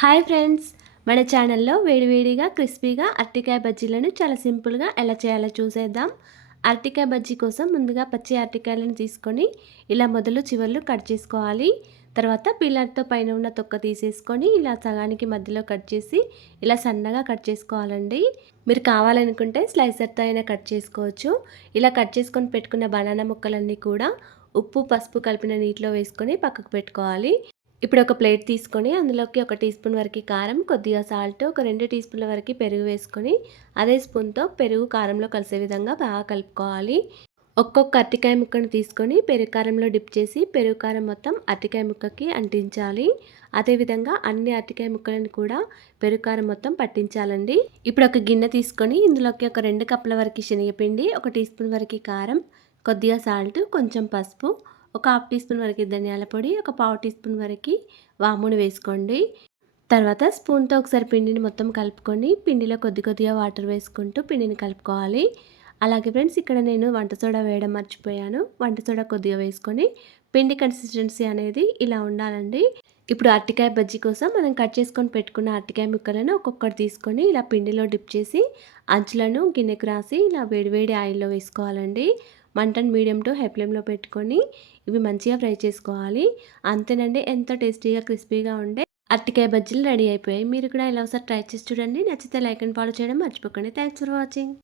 Hi friends, మన ఛానల్లో వేడివేడిగా క్రిస్పీగా అరటికాయ బజ్జీలను చాలా సింపుల్గా ఎలా చేయాలో చూసేద్దాం. అరటికాయ బజ్జీ కోసం ముందుగా పచ్చి అరటికాయలను తీసుకొని ఇలా మొదలు చివర్లు కట్ చేసుకోవాలి. తర్వాత పీలర్తో పైన ఉన్న తొక్క తీసేసుకొని ఇలా సగానికి మధ్యలో కట్ చేసి ఇలా సన్నగా కట్ చేసుకోవాలండి. మీరు కావాలనుకుంటే స్లైసర్తో అయినా కట్ చేసుకోవచ్చు. ఇలా కట్ చేసుకొని పెట్టుకున్న బనానా ముక్కలన్నీ కూడా ఉప్పు పసుపు కలిపిన నీటిలో వేసుకొని పక్కకు పెట్టుకోవాలి. ఇప్పుడు ఒక ప్లేట్ తీసుకొని అందులోకి 1 టీ స్పూన్ వరకు కారం, కొద్దిగా సాల్ట్, ఒక 2 టీ స్పూన్ల వరకు పెరుగు వేసుకొని అదే స్పూన్తో పెరుగు కారంలో కలిసే విధంగా బాగా కలుపుకోవాలి. ఒక్కొక్క అరటికాయ ముక్కను తీసుకొని పెరుగు కారంలో డిప్ చేసి పెరుగు కారం మొత్తం అరటికాయ ముక్కకి అంటించాలి. అదేవిధంగా అన్ని అరటికాయ ముక్కలను కూడా పెరుగు కారం మొత్తం పట్టించాలండి. ఇప్పుడు ఒక గిన్నె తీసుకొని ఇందులోకి ఒక 2 కప్పుల వరకు శనగపిండి, 1 టీ స్పూన్ వరకు కారం, కొద్దిగా సాల్ట్, కొంచెం పసుపు, ఒక హాఫ్ టీ స్పూన్ వరకు ధనియాల పొడి, ఒక పావు టీ స్పూన్ వరకు వామును వేసుకోండి. తర్వాత స్పూన్తో ఒకసారి పిండిని మొత్తం కలుపుకొని పిండిలో కొద్దిగా వాటర్ వేసుకుంటూ పిండిని కలుపుకోవాలి. అలాగే ఫ్రెండ్స్, ఇక్కడ నేను వంట సోడా వేయడం మర్చిపోయాను. వంట సోడా కొద్దిగా వేసుకొని పిండి కన్సిస్టెన్సీ అనేది ఇలా ఉండాలండి. ఇప్పుడు అరటికాయ బజ్జీ కోసం మనం కట్ చేసుకొని పెట్టుకున్న అరటికాయ ముక్కలను ఒక్కొక్కటి తీసుకొని ఇలా పిండిలో డిప్ చేసి అంచులను గిన్నెకు రాసి ఇలా వేడివేడి ఆయిల్లో వేసుకోవాలండి. మంటను మీడియం టు హై ఫ్లేమ్లో పెట్టుకొని ఇవి మంచిగా ఫ్రై చేసుకోవాలి. అంతేనండి, ఎంతో టేస్టీగా క్రిస్పీగా ఉండే అరటికాయ బజ్జీలు రెడీ అయిపోయాయి. మీరు కూడా ఇలా ఒకసారి ట్రై చేసి చూడండి. నచ్చితే లైక్ అండ్ ఫాలో చేయడం మర్చిపోకండి. Thanks for watching.